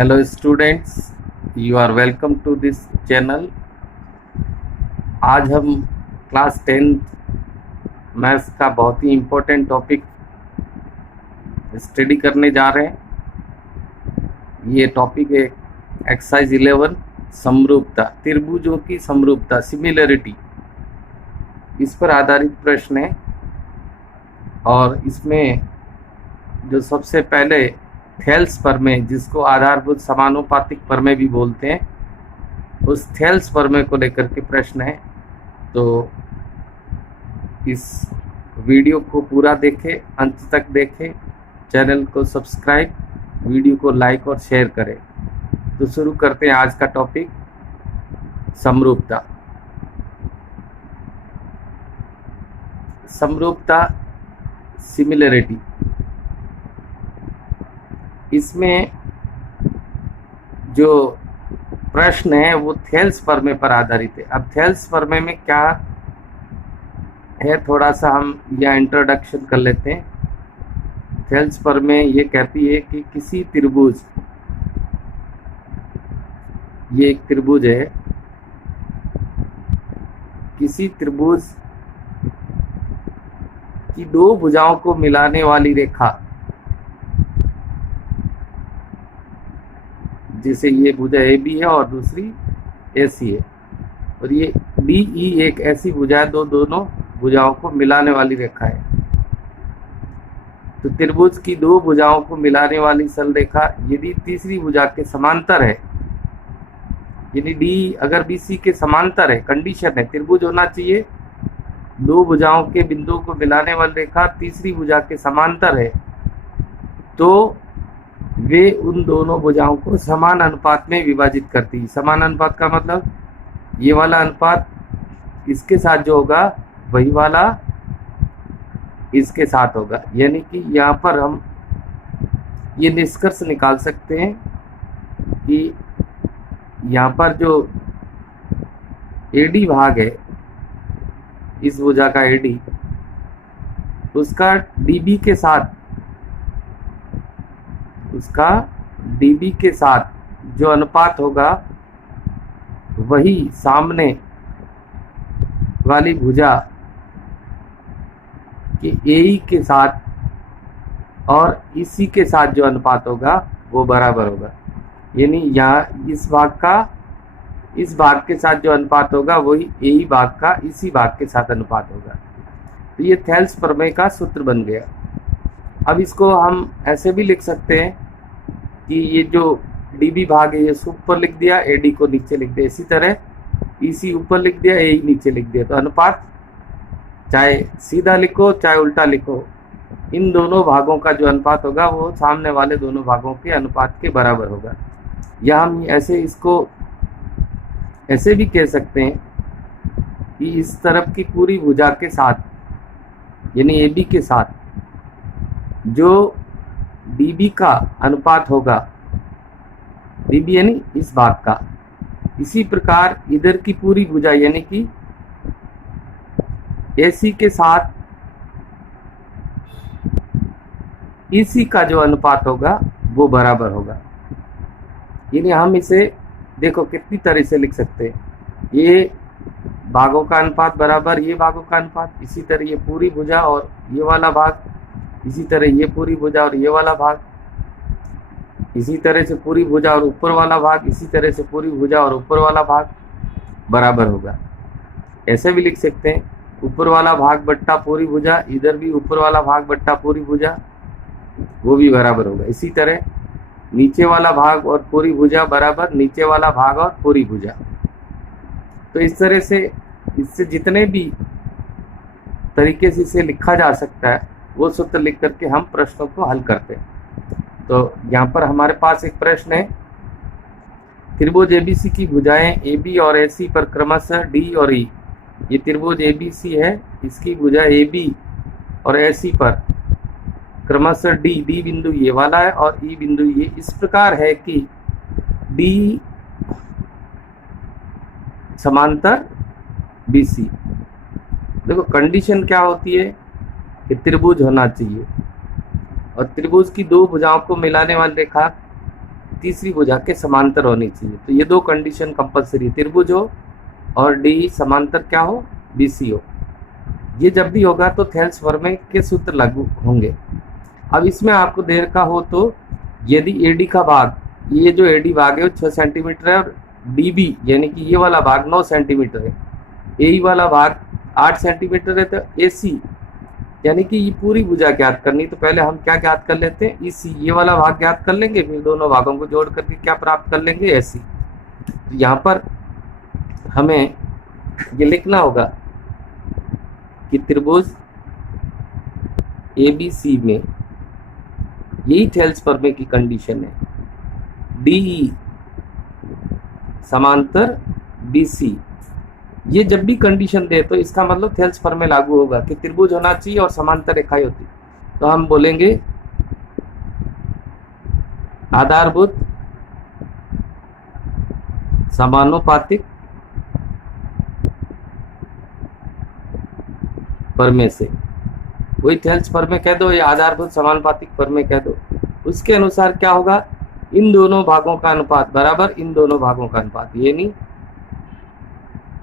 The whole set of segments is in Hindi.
Hello students, you are welcome to this channel. आज हम क्लास 10th मैथ्स का बहुत ही इम्पोर्टेंट टॉपिक स्टडी करने जा रहे हैं। ये टॉपिक है एक्सरसाइज 11 समरूपता, त्रिभुजों की समरूपता, सिमिलरिटी। इस पर आधारित प्रश्न है और इसमें जो सबसे पहले थेल्स प्रमेय, जिसको आधारभूत समानुपातिक प्रमेय भी बोलते हैं, उस थेल्स प्रमेय को लेकर के प्रश्न है। तो इस वीडियो को पूरा देखें, अंत तक देखें, चैनल को सब्सक्राइब, वीडियो को लाइक और शेयर करें। तो शुरू करते हैं आज का टॉपिक, समरूपता। समरूपता, सिमिलरिटी। इसमें जो प्रश्न है वो थेल्स प्रमेय पर आधारित है। अब थेल्स प्रमेय में क्या है, थोड़ा सा हम यह इंट्रोडक्शन कर लेते हैं। थेल्स प्रमेय ये कहती है कि किसी त्रिभुज, ये एक त्रिभुज है, किसी त्रिभुज की दो भुजाओं को मिलाने वाली रेखा, जैसे ये भुजा ए बी है और दूसरी ए सी है, और ये डी ई एक ऐसी भुजा है, दोनों भुजाओं को मिलाने वाली रेखा है। तो त्रिभुज की दो भुजाओं को मिलाने वाली सरल रेखा यदि तीसरी भुजा के समांतर है, यानी डी अगर बी सी के समांतर है, कंडीशन है त्रिभुज होना चाहिए, दो भुजाओं के बिंदुओं को मिलाने वाली रेखा तीसरी भुजा के समांतर है, तो वे उन दोनों भुजाओं को समान अनुपात में विभाजित करती है। समान अनुपात का मतलब ये वाला अनुपात इसके साथ जो होगा वही वाला इसके साथ होगा। यानी कि यहाँ पर हम ये निष्कर्ष निकाल सकते हैं कि यहाँ पर जो एडी भाग है, इस भुजा का एडी, उसका डीबी के साथ, उसका डीबी के साथ जो अनुपात होगा वही सामने वाली भुजा के एई के साथ और इसी के साथ जो अनुपात होगा वो बराबर होगा। यानी यहाँ इस भाग के साथ जो अनुपात होगा वही एई भाग का इसी भाग के साथ अनुपात होगा। तो ये थेल्स प्रमेय का सूत्र बन गया। अब इसको हम ऐसे भी लिख सकते हैं कि ये जो डीबी भाग है ये ऊपर लिख दिया, एडी को नीचे लिख दिया, इसी तरह ईसी ऊपर लिख दिया, एई नीचे लिख दिया। तो अनुपात चाहे सीधा लिखो चाहे उल्टा लिखो, इन दोनों भागों का जो अनुपात होगा वो सामने वाले दोनों भागों के अनुपात के बराबर होगा। या हम ऐसे इसको ऐसे भी कह सकते हैं कि इस तरफ की पूरी भुजा के साथ, यानी ए बी के साथ जो डीबी का अनुपात होगा, डीबी यानी इस भाग का, इसी प्रकार इधर की पूरी भुजा यानी कि एसी के साथ इसी का जो अनुपात होगा वो बराबर होगा। यानी हम इसे देखो कितनी तरह से लिख सकते हैं, ये भागों का अनुपात बराबर ये भागों का अनुपात, इसी तरह ये पूरी भुजा और ये वाला भाग, इसी तरह ये पूरी भुजा और ये वाला भाग, इसी तरह से पूरी भुजा और ऊपर वाला भाग, इसी तरह से पूरी भुजा और ऊपर वाला भाग बराबर होगा। ऐसे भी लिख सकते हैं, ऊपर वाला भाग बट्टा पूरी भुजा, इधर भी ऊपर वाला भाग बट्टा पूरी भुजा, वो भी बराबर होगा। इसी तरह नीचे वाला भाग और पूरी भुजा बराबर नीचे वाला भाग और पूरी भुजा। तो इस तरह से इससे जितने भी तरीके से इसे लिखा जा सकता है वो सूत्र लिख करके हम प्रश्नों को हल करते हैं। तो यहाँ पर हमारे पास एक प्रश्न है, त्रिभुज एबीसी की भुजाएं एबी और एसी पर क्रमशः डी और ई, ये त्रिभुज एबीसी है, इसकी भुजा एबी और एसी पर क्रमशः डी बिंदु ये वाला है और ई बिंदु ये इस प्रकार है कि डी समांतर बीसी। देखो कंडीशन क्या होती है कि त्रिभुज होना चाहिए, और त्रिभुज की दो भुजाओं को मिलाने वाली रेखा तीसरी भुजा के समांतर होनी चाहिए। तो ये दो कंडीशन कंपलसरी, त्रिभुज हो और डी समांतर क्या हो, बीसी हो। ये जब भी होगा तो थेल्स प्रमेय के सूत्र लागू होंगे। अब इसमें आपको दे रखा हो तो यदि एडी का भाग, ये जो एडी भाग है वो 6 सेंटीमीटर है और डीबी यानी कि ये वाला भाग 9 सेंटीमीटर है, एई वाला भाग 8 सेंटीमीटर है, तो एसी यानी कि ये पूरी भुजा ज्ञात करनी। तो पहले हम क्या ज्ञात कर लेते हैं, इसी ये वाला भाग ज्ञात कर लेंगे, फिर दोनों भागों को जोड़ करके क्या प्राप्त कर लेंगे, एसी। तो यहाँ पर हमें ये लिखना होगा कि त्रिभुज एबीसी में यही थेल्स प्रमेय की कंडीशन है, डी समांतर बीसी। ये जब भी कंडीशन दे तो इसका मतलब थेल्स प्रमेय लागू होगा कि त्रिभुज होना चाहिए और समांतर रेखाएं होती। तो हम बोलेंगे आधारभूत समानुपातिक प्रमेय से, वही थेल्स प्रमेय कह दो या आधारभूत समानुपातिक प्रमेय कह दो, उसके अनुसार क्या होगा, इन दोनों भागों का अनुपात बराबर इन दोनों भागों का अनुपात, यानी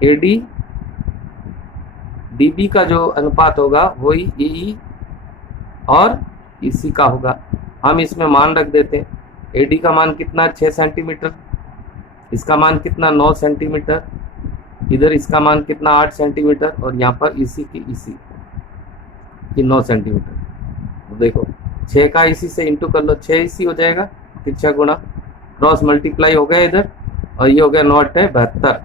एडी डीबी का जो अनुपात होगा वही ई और इसी का होगा। हम इसमें मान रख देते हैं, एडी का मान कितना 6 सेंटीमीटर, इसका मान कितना 9 सेंटीमीटर, इधर इसका मान कितना 8 सेंटीमीटर और यहाँ पर इसी की 9 सेंटीमीटर। तो देखो 6 का इसी से इंटू कर लो, 6 इसी हो जाएगा, 6 गुणा क्रॉस मल्टीप्लाई हो गया इधर, और ये हो गया 9 है 72,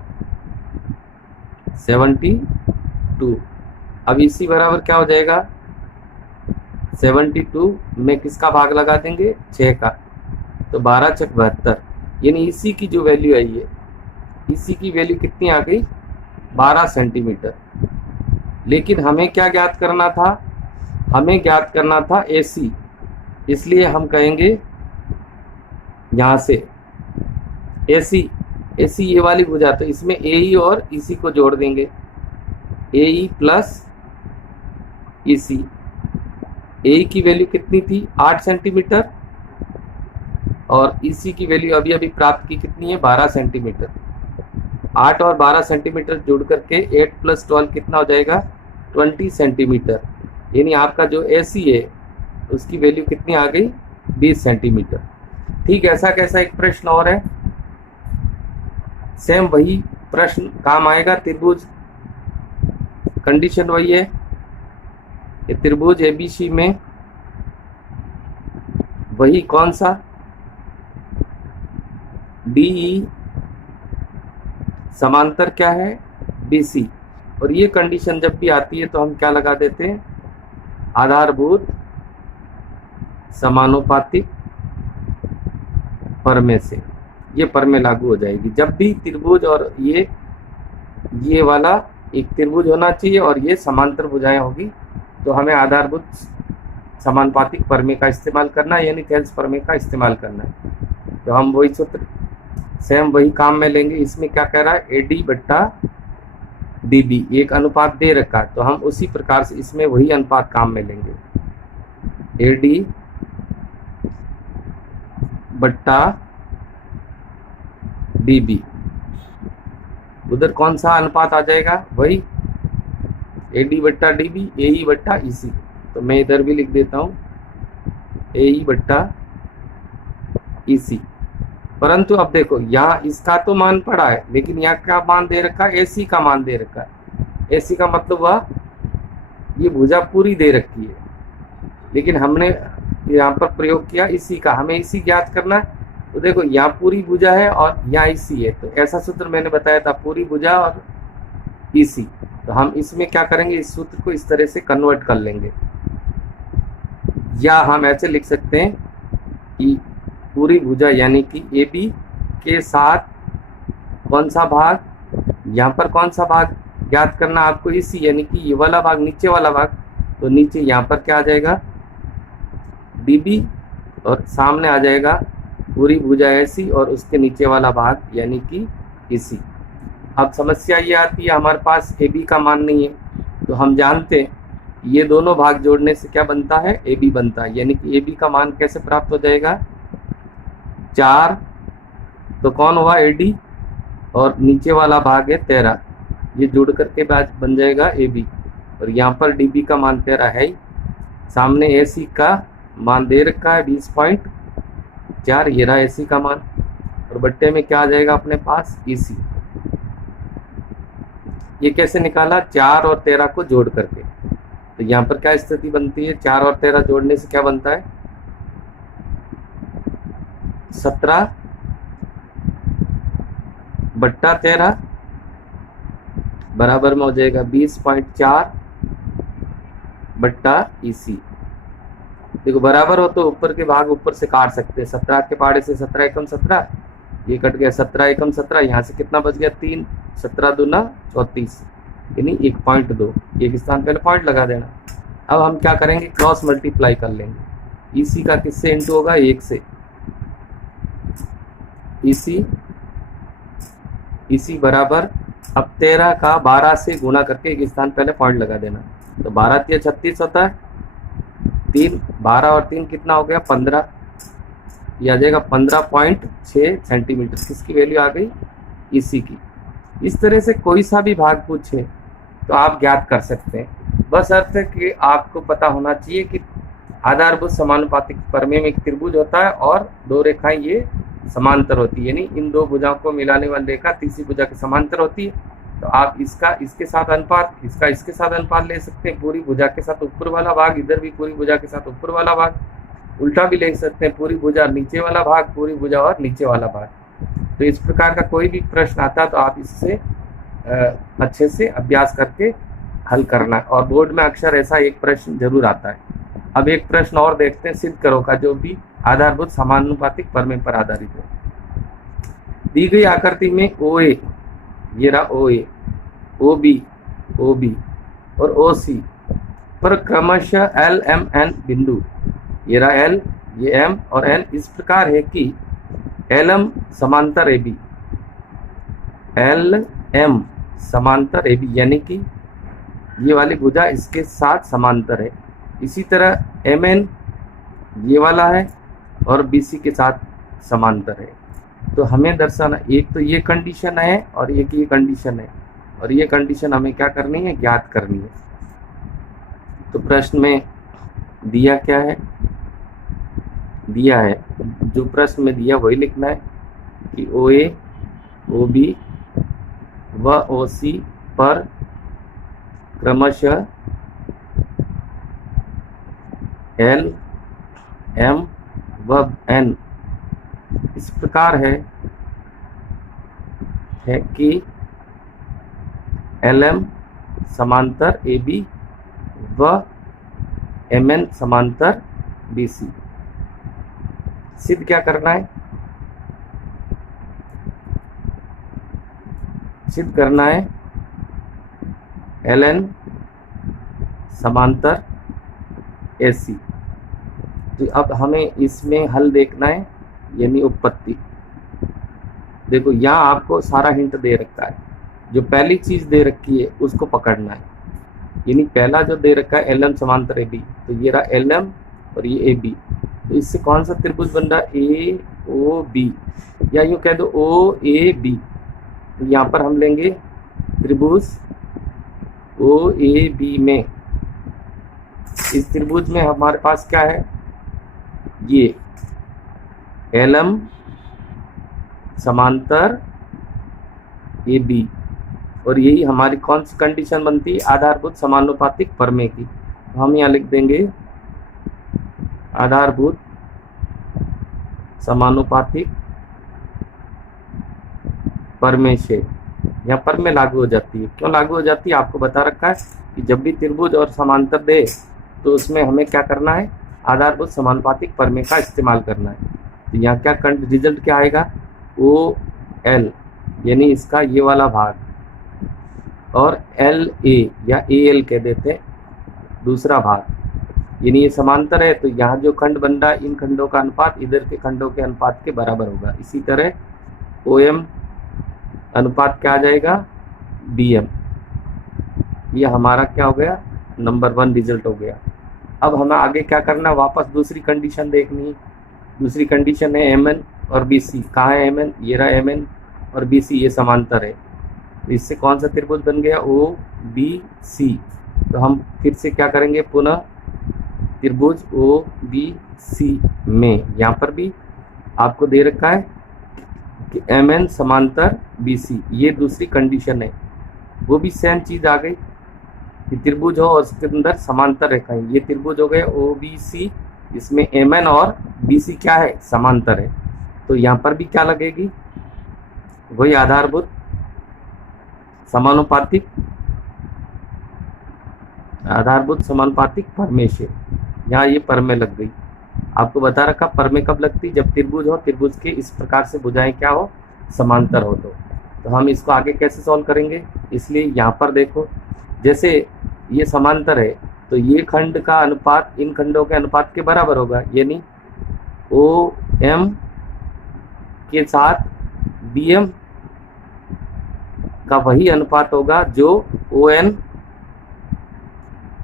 72। अब इसी बराबर क्या हो जाएगा, 72 में किसका भाग लगा देंगे, 6 का, तो 12 × 72, यानी इसी की जो वैल्यू आई है, इसी की वैल्यू कितनी आ गई, 12 सेंटीमीटर। लेकिन हमें क्या ज्ञात करना था, हमें ज्ञात करना था एसी, इसलिए हम कहेंगे यहाँ से एसी ये वाली भुजा, तो इसमें एई और इसी को जोड़ देंगे, एई प्लस इसी। एई की वैल्यू कितनी थी 8 सेंटीमीटर और इसी की वैल्यू अभी अभी प्राप्त की कितनी है 12 सेंटीमीटर। 8 और 12 सेंटीमीटर जोड़ करके 8 + 12 कितना हो जाएगा 20 सेंटीमीटर, यानी आपका जो एसी है उसकी वैल्यू कितनी आ गई 20 सेंटीमीटर। ठीक, ऐसा कैसा एक प्रश्न और है, सेम वही प्रश्न काम आएगा, त्रिभुज कंडीशन वही है कि त्रिभुज एबीसी में वही कौन सा डीई समांतर क्या है बीसी, और ये कंडीशन जब भी आती है तो हम क्या लगा देते हैं, आधारभूत समानुपातिक प्रमेय से ये प्रमेय लागू हो जाएगी। जब भी त्रिभुज और ये वाला एक त्रिभुज होना चाहिए और ये समांतर भुजाएं होगी, तो हमें आधारभूत समानुपातिक प्रमेय का इस्तेमाल करना है, यानी थेल्स प्रमेय का इस्तेमाल करना है। तो हम वही सूत्र सेम वही काम में लेंगे। इसमें क्या कह रहा है, एडी बट्टा डीबी एक अनुपात दे रखा है, तो हम उसी प्रकार से इसमें वही अनुपात काम में लेंगे, एडी बट्टा डीबी। उधर कौन सा अनुपात आ जाएगा, वही एडी बट्टा डीबी, एई बट्टा इसी। तो मैं इधर भी लिख देता हूँ एई बट्टा इसी। परंतु अब देखो यहाँ इसका तो मान पड़ा है, लेकिन यहाँ क्या मान दे रखा है, एसी का मान दे रखा है। एसी का मतलब हुआ ये भुजा पूरी दे रखी है, लेकिन हमने यहाँ पर प्रयोग किया इसी का, हमें इसी ज्ञात करना है। तो देखो यहाँ पूरी भुजा है और यहाँ इसी है, तो ऐसा सूत्र मैंने बताया था, पूरी भुजा और इसी। तो हम इसमें क्या करेंगे, इस सूत्र को इस तरह से कन्वर्ट कर लेंगे, या हम ऐसे लिख सकते हैं कि पूरी भुजा यानी कि ए बी के साथ कौन सा भाग, यहाँ पर कौन सा भाग ज्ञात करना आपको, इसी यानी कि ये वाला भाग, नीचे वाला भाग। तो नीचे यहाँ पर क्या आ जाएगा डी बी, और सामने आ जाएगा पूरी भुजा ऐसी और उसके नीचे वाला भाग यानी कि इसी। अब समस्या ये आती है, हमारे पास ए बी का मान नहीं है, तो हम जानते हैं ये दोनों भाग जोड़ने से क्या बनता है, ए बी बनता है, यानी कि ए बी का मान कैसे प्राप्त हो जाएगा, 4 तो कौन हुआ AD, और नीचे वाला भाग है 13, ये जुड़ करके बाद बन जाएगा AB, और यहाँ पर DB का मान 13 है ही, सामने AC का मान दे रखा है 20.4, ये रहा AC का मान, और बट्टे में क्या आ जाएगा अपने पास EC। ये कैसे निकाला, 4 और 13 को जोड़ करके। तो यहाँ पर क्या स्थिति बनती है, 4 और 13 जोड़ने से क्या बनता है, 17/13 बराबर में हो जाएगा 20.4/EC। देखो बराबर हो तो ऊपर के भाग ऊपर से काट सकते हैं, 17 के पहाड़े से 17 एकम 17, ये कट गया 17 एकम 17, यहाँ से कितना बच गया 3, 17 दूना 34, यानी 1.2, एक स्थान पहले पॉइंट लगा देना। अब हम क्या करेंगे, क्रॉस मल्टीप्लाई कर लेंगे। EC का किससे इंटू होगा, 1 से, EC बराबर, अब 13 का 12 से गुणा करके एक स्थान पहले पॉइंट लगा देना, तो 12 तिया 36 होता है, 3 12 और 3 कितना हो गया 15, ये आ जाएगा 15.6 सेंटीमीटर, किसकी वैल्यू आ गई, EC की। इस तरह से कोई सा भी भाग पूछे तो आप ज्ञात कर सकते हैं, बस अर्थ है कि आपको पता होना चाहिए कि आधारभूत समानुपातिक प्रमेय में एक त्रिभुज होता है और दो रेखाएं ये समांतर होती है, यानी इन दो भुजाओं को मिलाने वाली रेखा तीसरी भुजा के समांतर होती है। तो आप इसका इसके साथ अनुपात, इसका इसके साथ अनुपात ले सकते हैं, पूरी भुजा के साथ ऊपर वाला भाग, इधर भी पूरी भुजा के साथ ऊपर वाला भाग, उल्टा भी ले सकते हैं, पूरी भुजा नीचे वाला भाग, पूरी भुजा और नीचे वाला भाग। तो इस प्रकार का कोई भी प्रश्न आता तो आप इससे अच्छे से अभ्यास करके हल करना, और बोर्ड में अक्सर ऐसा एक प्रश्न जरूर आता है। अब एक प्रश्न और देखते हैं, सिद्ध करो का, जो भी आधारभूत समानुपातिक प्रमेय पर आधारित है। दी गई आकृति में OA, ये रहा OA, OB और OC पर क्रमशः L, M, N बिंदु, ये रहा L, ये M और N इस प्रकार है कि LM समांतर AB, LM समांतर AB, यानी कि ये वाली भुजा इसके साथ समांतर है। इसी तरह MN ये वाला है और BC के साथ समांतर है। तो हमें दर्शाना, एक तो ये कंडीशन है और एक ये कंडीशन है, और ये कंडीशन हमें क्या करनी है, ज्ञात करनी है। तो प्रश्न में दिया क्या है, दिया है जो प्रश्न में दिया वही लिखना है कि OA, OB व OC पर क्रमशः L, M व N इस प्रकार है कि LM समांतर AB व MN समांतर BC। सिद्ध क्या करना है, सिद्ध करना है LN समांतर AC। तो अब हमें इसमें हल देखना है, यानी उत्पत्ति। देखो यहाँ आपको सारा हिंट दे रखा है, जो पहली चीज दे रखी है उसको पकड़ना है, यानी पहला जो दे रखा है LM समांतर AB, तो ये रहा LM और ये AB, तो इससे कौन सा त्रिभुज बन रहा है, AOB, या यूँ कह दो OAB। तो यहाँ पर हम लेंगे त्रिभुज OAB में, इस त्रिभुज में हमारे पास क्या है, ये LM समांतर AB, और यही हमारी कौन सी कंडीशन बनती है, आधारभूत समानुपातिक प्रमेय की। तो हम यहाँ लिख देंगे आधारभूत समानुपातिक प्रमेय से, यहाँ प्रमेय लागू हो जाती है। क्यों लागू हो जाती है, आपको बता रखा है कि जब भी त्रिभुज और समांतर दे तो उसमें हमें क्या करना है, आधारभूत समानुपातिक प्रमेय का इस्तेमाल करना है। तो यहाँ क्या रिजल्ट क्या आएगा, OL यानी इसका ये वाला भाग, और LA या AL कह देते हैं दूसरा भाग, यानी ये समांतर है। तो यहाँ जो खंड बन रहा है इन खंडों का अनुपात इधर के खंडों के अनुपात के बराबर होगा। इसी तरह OM अनुपात क्या आ जाएगा, BM। ये हमारा क्या हो गया, नंबर 1 रिजल्ट हो गया। अब हमें आगे क्या करना है, वापस दूसरी कंडीशन देखनी है। दूसरी कंडीशन है MN और बी सी, कहाँ है एम एन, ये रहा एम एन और बी सी, ये समांतर है। तो इससे कौन सा त्रिभुज बन गया, ओ बी सी। तो हम फिर से क्या करेंगे, पुनः त्रिभुज ओ बी सी में यहाँ पर भी आपको दे रखा है कि एम एन समांतर बी सी, ये दूसरी कंडीशन है। वो भी सेम चीज़ आ गई कि त्रिभुज हो और उसके अंदर समांतर रेखाएं, ये त्रिभुज हो गए ओ बी सी, इसमें एम एन और बी सी क्या है, समांतर है। तो यहाँ पर भी क्या लगेगी, वही आधारभूत समानुपातिक, आधारभूत समानुपातिक परमेय से, यहाँ ये परमेय लग गई। आपको बता रखा परमेय कब लगती, जब त्रिभुज हो, त्रिभुज के इस प्रकार से भुजाएं क्या हो, समांतर हो। तो हम इसको आगे कैसे सॉल्व करेंगे, इसलिए यहाँ पर देखो, जैसे ये समांतर है तो ये खंड का अनुपात इन खंडों के अनुपात के बराबर होगा, यानी ओ एम के साथ बी एम का वही अनुपात होगा जो ओ एन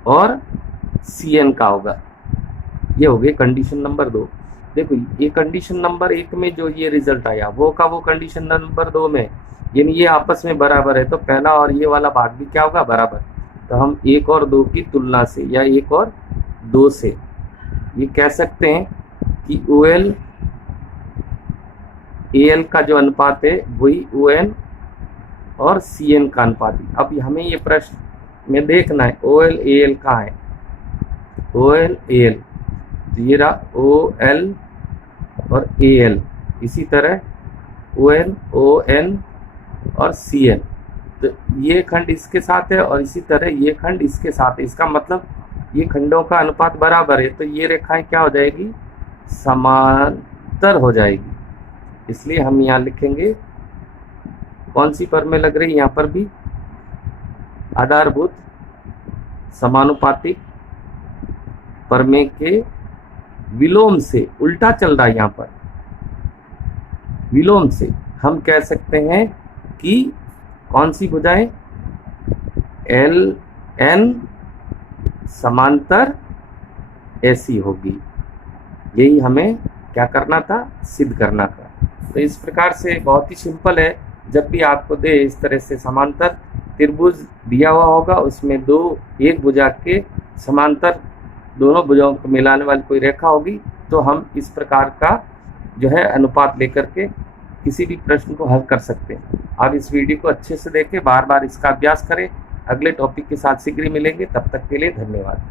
और सी एन का होगा। ये हो गई कंडीशन नंबर 2। देखो ये कंडीशन नंबर 1 में जो ये रिजल्ट आया वो का वो कंडीशन नंबर 2 में, यानी ये आपस में बराबर है, तो पहला और ये वाला भाग भी क्या होगा, बराबर। तो हम 1 और 2 की तुलना से या 1 और 2 से ये कह सकते हैं कि ओ एल ए एल का जो अनुपात है वही ओ एन और सी एन का अनुपात है। अब हमें ये प्रश्न में देखना है ओ एल ए एल कहाँ है, ओ एल ए एल, ये रहा ओ एल और ए एल, इसी तरह ओ एन ओ एन और सी एन। तो ये खंड इसके साथ है और इसी तरह ये खंड इसके साथ है, इसका मतलब ये खंडों का अनुपात बराबर है, तो ये रेखाएं क्या हो जाएगी, समांतर हो जाएगी। इसलिए हम यहाँ लिखेंगे कौन सी परमेय लग रही है, यहाँ पर भी आधारभूत समानुपातिक परमेय के विलोम से, उल्टा चल रहा है यहाँ पर, विलोम से हम कह सकते हैं कि कौन सी भुजाएं, एल एन समांतर ऐसी होगी। यही हमें क्या करना था, सिद्ध करना था। तो इस प्रकार से बहुत ही सिंपल है, जब भी आपको दे इस तरह से समांतर त्रिभुज दिया हुआ होगा, उसमें एक भुजा के समांतर दोनों भुजाओं को मिलाने वाली कोई रेखा होगी, तो हम इस प्रकार का जो है अनुपात लेकर के किसी भी प्रश्न को हल कर सकते हैं। आप इस वीडियो को अच्छे से देखें, बार बार इसका अभ्यास करें। अगले टॉपिक के साथ शीघ्र मिलेंगे, तब तक के लिए धन्यवाद।